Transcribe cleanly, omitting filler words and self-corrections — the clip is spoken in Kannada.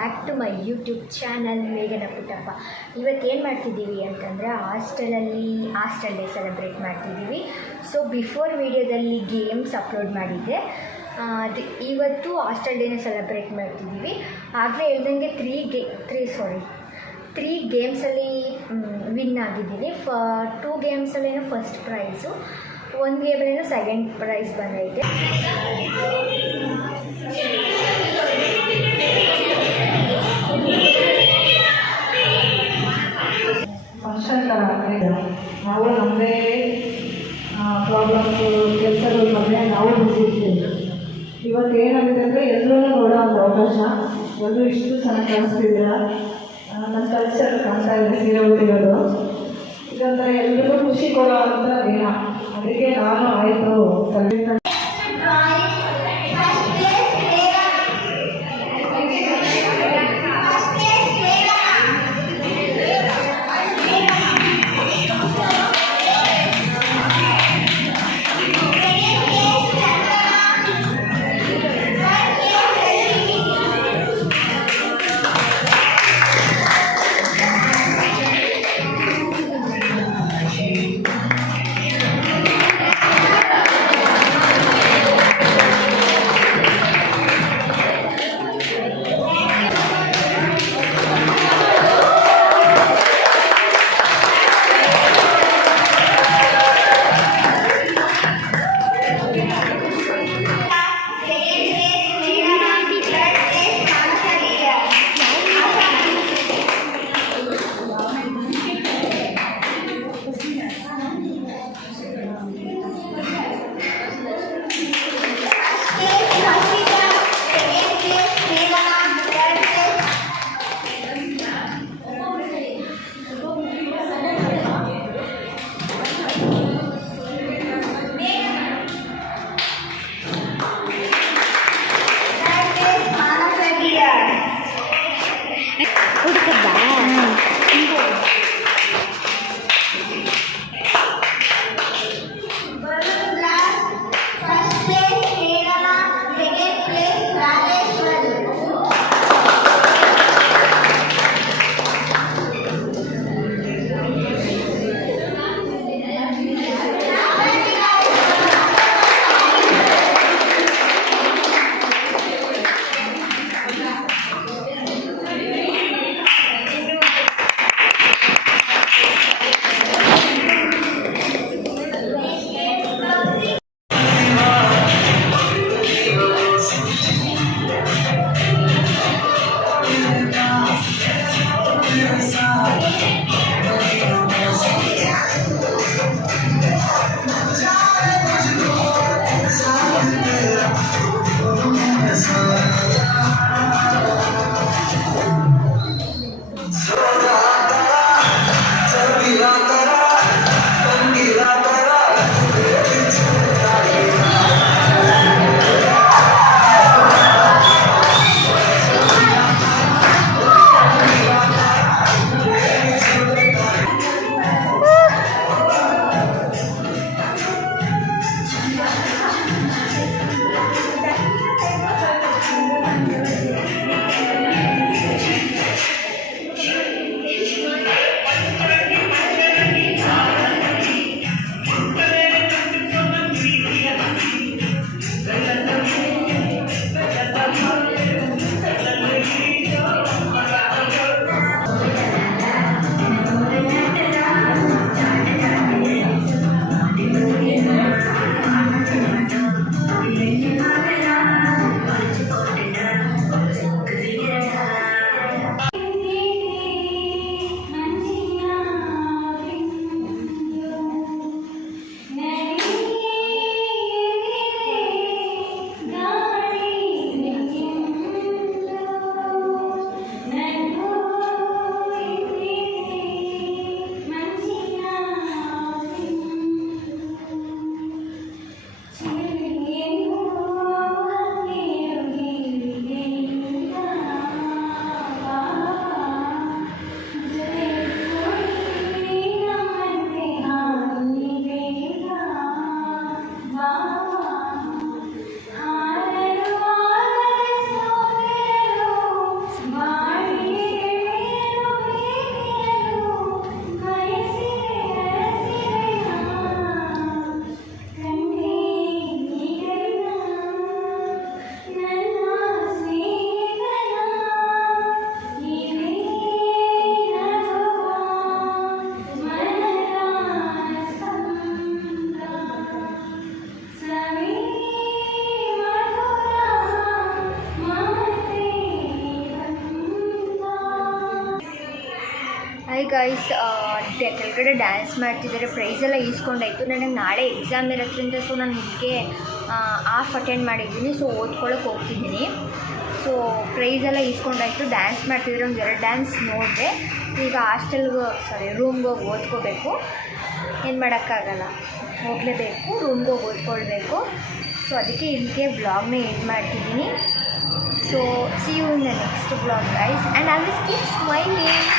Back to my YouTube channel ಮೇಘನ ಪುಟ್ಟಪ್ಪ. ಇವತ್ತೇನು ಮಾಡ್ತಿದ್ದೀವಿ ಅಂತಂದರೆ ಹಾಸ್ಟೆಲ್ ಡೇ ಸೆಲೆಬ್ರೇಟ್ ಮಾಡ್ತಿದ್ದೀವಿ. ಸೊ ಬಿಫೋರ್ ವೀಡಿಯೋದಲ್ಲಿ ಗೇಮ್ಸ್ ಅಪ್ಲೋಡ್ ಮಾಡಿದ್ದೆ, ಇವತ್ತು ಹಾಸ್ಟೆಲ್ ಡೇನ ಸೆಲೆಬ್ರೇಟ್ ಮಾಡ್ತಿದ್ದೀವಿ. ಆಗಲೇ ಹೇಳ್ದಂಗೆ ತ್ರೀ ಗೇಮ್ಸಲ್ಲಿ ವಿನ್ ಆಗಿದ್ದೀನಿ. 2 ಗೇಮ್ಸಲ್ಲೇನೋ ಫಸ್ಟ್ ಪ್ರೈಸು, 1 ಗೇಮಲ್ಲೇನೋ ಸೆಕೆಂಡ್ ಪ್ರೈಸ್ ಬಂದೈತೆ. ಫಂಕ್ಷನ್ ಥರ ನಾವು ನಮ್ಮದೇ ಪ್ರಾಬ್ಲಮ್ಸು ಕೆಲಸಗಳ ಮಧ್ಯೆ ನಾವು ಬಿಟ್ಟಿರ್ತೀವಿ. ಇವತ್ತು ಏನಾಗಿದೆ ಅಂದರೆ ಎಲ್ಲರೂ ನೋಡೋ ಒಂದು ಅವಕಾಶ. ಎಲ್ಲರೂ ಇಷ್ಟು ಚೆನ್ನಾಗಿ ಕಾಣಿಸ್ತಿದ್ದೀರ, ನನ್ನ ಕಲ್ಚರ್ ಕಾಣ್ತಾ ಇದೆ ಸೀರೆ ಉಟ್ಟಿರೋದು. ಇದೊಂಥರ ಎಲ್ಲರಿಗೂ ಖುಷಿ ಕೊಡೋ ಅಂಥ ದಿನ. ಅದಕ್ಕೆ ನಾನು ಆಯಿತು ಕಲಿತ ಗೈಸ್ ಕೆಳಗಡೆ ಡ್ಯಾನ್ಸ್ ಮಾಡ್ತಿದ್ದಾರೆ, ಪ್ರೈಸೆಲ್ಲ ಈಸ್ಕೊಂಡಾಯಿತು. ನನಗೆ ನಾಳೆ ಎಕ್ಸಾಮ್ ಇರೋದ್ರಿಂದ ಸೊ ನಾನು ಇದಕ್ಕೆ ಹಾಫ್ ಅಟೆಂಡ್ ಮಾಡಿದ್ದೀನಿ. ಸೊ ಓದ್ಕೊಳ್ಳೋಕೆ ಹೋಗ್ತಿದ್ದೀನಿ. ಸೊ ಪ್ರೈಸೆಲ್ಲ ಈಸ್ಕೊಂಡಾಯಿತು, ಡ್ಯಾನ್ಸ್ ಮಾಡ್ತಿದ್ರೆ ಒಂದು 2 ಡ್ಯಾನ್ಸ್ ನೋಡಿದೆ. ಈಗ ರೂಮ್ಗೆ ಹೋಗಿ ಓದ್ಕೋಬೇಕು. ಏನು ಮಾಡೋಕ್ಕಾಗಲ್ಲ, ಹೋಗಲೇಬೇಕು, ರೂಮ್ಗೆ ಹೋಗಿ ಓದ್ಕೊಳ್ಬೇಕು. ಸೊ ಅದಕ್ಕೆ ಇದಕ್ಕೆ ವ್ಲಾಗ್ನ ಎಂಡ್ ಮಾಡ್ತಿದ್ದೀನಿ. So see you in the next vlog guys, and I will keep smiling.